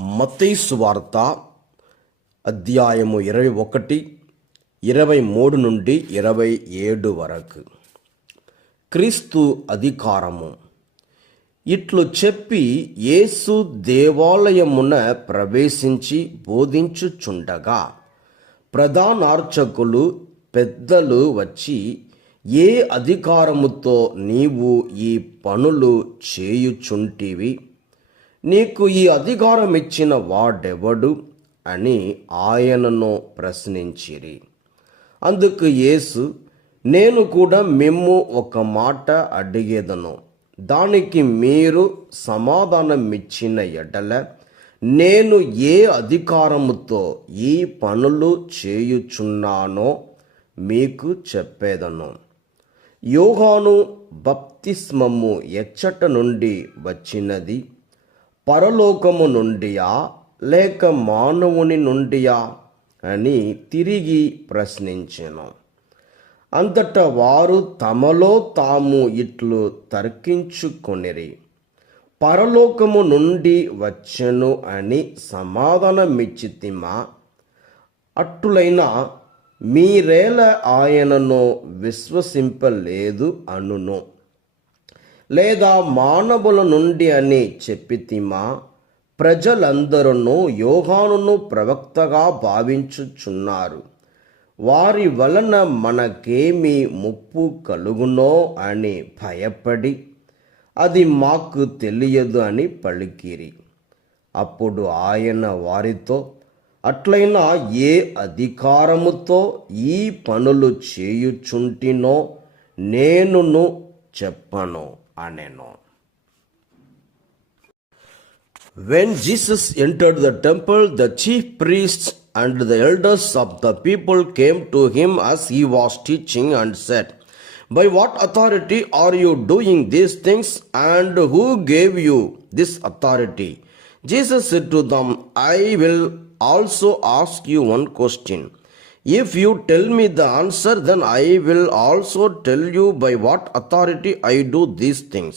మత్తయి సువార్త అధ్యాయము 21, 23 నుండి 27 వరకు. క్రీస్తు అధికారము. ఇట్లు చెప్పి యేసు దేవాలయమున ప్రవేశించి బోధించుచుండగా ప్రధానార్చకులు పెద్దలు వచ్చి, ఏ అధికారముతో నీవు ఈ పనులు చేయుచుంటివి? నీకు ఈ అధికారం ఇచ్చిన వాడెవడు అని ఆయనను ప్రశ్నించిరి. అందుకు యేసు, నేను కూడా మిమ్ము ఒక మాట అడిగేదను, దానికి మీరు సమాధానమిచ్చిన ఎడల నేను ఏ అధికారముతో ఈ పనులు చేయుచున్నానో మీకు చెప్పేదను. యోహాను బప్తిస్మము ఎచ్చట నుండి వచ్చినది? పరలోకము నుండియా లేక మానవుని నుండియా అని తిరిగి ప్రశ్నించెను. అంతటా వారు తమలో తాము ఇట్లు తర్కించుకొనిరి, పరలోకము నుండి వచ్చెను అని సమాధానమిచ్చితిమా? అట్టులైనా మీరేల ఆయనను విశ్వసింపలేదు అనును? లేదా మానవుల నుండి అని చెప్పితిమా? ప్రజలందరూ యోహానును ప్రవక్తగా భావించుచున్నారు. వారి వలన మనకేమి ముప్పు కలుగునో అని భయపడి అది మాకు తెలియదు అని పలికిరి. అప్పుడు ఆయన వారితో, అట్లయినా ఏ అధికారముతో ఈ పనులు చేయుచుంటినో నేనును చెప్పను అనెను. When Jesus entered the temple, the chief priests and the elders of the people came to him as he was teaching and said, "By what authority are you doing these things, and who gave you this authority?" Jesus said to them, "I will also ask you one question. If you tell me the answer, then I will also tell you by what authority I do these things.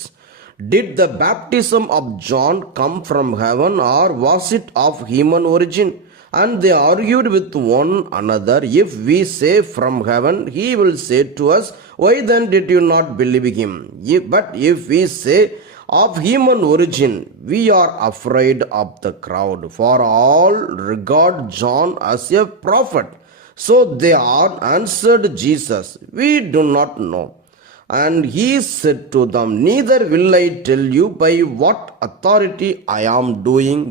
Did the baptism of John come from heaven, or was it of human origin?" And they argued with one another. If we say from heaven, he will say to us, "Why then did you not believe him?" But if we say of human origin, we are afraid of the crowd, for all regard John as a prophet. So they answered Jesus, "We do not know." And he said to them, "Neither will I tell you by what authority I am doing